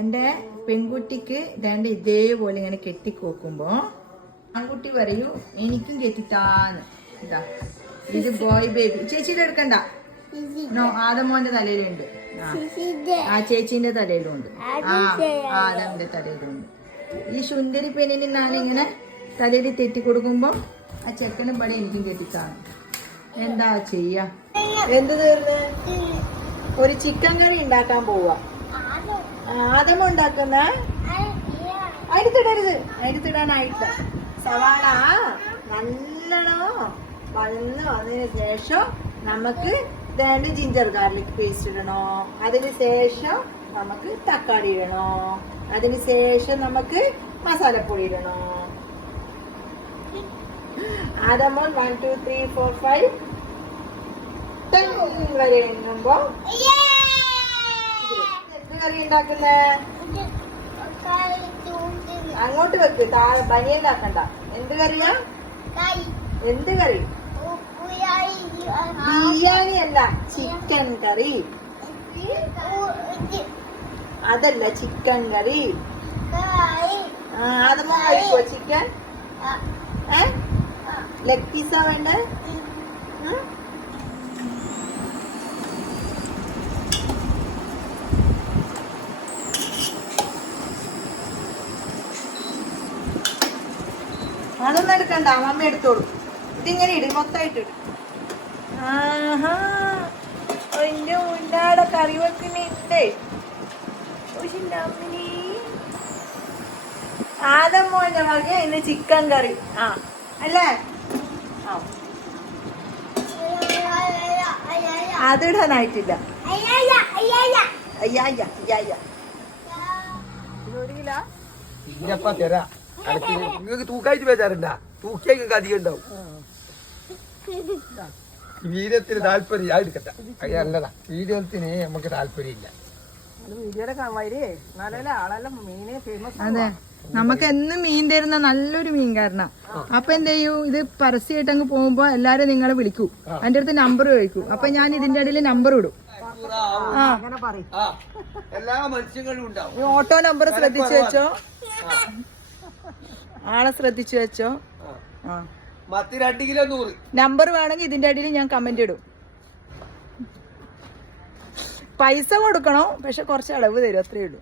എന്റെ പെൺകുട്ടിക്ക് രണ്ട് ഇതേപോലെ ഇങ്ങനെ കെട്ടിക്കോക്കുമ്പോ ആൺകുട്ടി പറയൂ എനിക്കും കെട്ടിത്താന്ന്. ഇതാ ഇത് ബോയ് ബേബി. ചേച്ചിയുടെ എടുക്കണ്ട. നോ, ആദമോന്റെ തലയിലുണ്ട്. ആ ചേച്ചിന്റെ തലയിലും ഉണ്ട്. ആദമിന്റെ തലയിലും ഉണ്ട്. ഈ സുന്ദരി പെണ്ണിന് ഞാനിങ്ങനെ തലയിൽ തെറ്റി കൊടുക്കുമ്പോ ആ ചെക്കനും പടി എനിക്കും കെട്ടിത്താന്ന്. എന്താ ചെയ്യാ? എന്ത് തീർന്ന്? ഒരു ചിക്കൻ കറി ഉണ്ടാക്കാൻ പോവാ. ആദമ ഉണ്ടാക്കുന്ന അരിത്തിടാനായിട്ട് സവാള നല്ലോണം വന്ന് വന്നതിന് ശേഷം നമുക്ക് രണ്ട് ജിഞ്ചർ ഗാർലിക് പേസ്റ്റ് ഇടണോ. അതിന് ശേഷം നമുക്ക് തക്കാളി ഇടണോ. അതിന് ശേഷം നമുക്ക് മസാലപ്പൊടി ഇടണോ. ആദമോൻ 1 2 3 4 5 10 വരെ എണ്ണുമ്പോ എന്ത് കറി ഉണ്ടാക്കുന്നേ? അങ്ങോട്ട് വെക്ക്, താഴെ ബനിയനാക്കണ്ട. എന്ത് കറിയാ? എന്ത് കറി? ബിരിയാണി അല്ല, ചിക്കൻ കറി. അതല്ല, ചിക്കൻ കറി. അതമ്മ കഴിക്കോ ചിക്കൻ? ലെഗ് പീസാ വേണ്ടേ? അതൊന്നും എടുക്കണ്ട, മമ്മ എടുത്തോളൂ. ഇതിങ്ങനെ ഇടും, മൊത്തമായിട്ട് ഇടും. ആഹാ, എന്റെ ഉണ്ടാടെ കറി വെക്കുന്നുണ്ടേ. ആദമോന്റെ വക ഇന്ന് ചിക്കൻ കറി. അല്ലേ? അതിടാനായിട്ടില്ല. നിങ്ങൾക്ക് തൂക്കായിട്ട് വെച്ചാറുണ്ടാ? തൂക്കിയൊക്കെ അധികം ഉണ്ടാവും. വീര്യത്തിന് താല്പര്യം എടുക്കട്ടെ. നല്ലതാ, വീര്യത്തിന് നമുക്ക് താല്പര്യം ഇല്ല. അതെ, നമുക്ക് എന്നും മീൻ തരുന്ന നല്ലൊരു മീൻകാരനാ. അപ്പൊ എന്ത് ചെയ്യൂ, ഇത് പരസ്യമായിട്ട് അങ്ങ് പോകുമ്പോ എല്ലാരും നിങ്ങളെ വിളിക്കൂ, എന്റെ അടുത്ത് നമ്പർ ചോദിക്കൂ. അപ്പൊ ഞാൻ ഇതിന്റെ ഇടയിൽ നമ്പർ ഇടും. എല്ലാ മത്സ്യങ്ങളും ഉണ്ടാവും. ഓട്ടോ നമ്പർ ശ്രദ്ധിച്ചു വെച്ചോ, ആളെ ശ്രദ്ധിച്ചു വെച്ചോ. മത്തി 2 കിലോ 100. നമ്പർ വേണമെങ്കിൽ ഇതിന്റെ അടിയിൽ ഞാൻ കമന്റ് ഇടും. പൈസ കൊടുക്കണോ, പക്ഷെ കുറച്ച് അളവ് തരും, അത്രേ ഉള്ളൂ.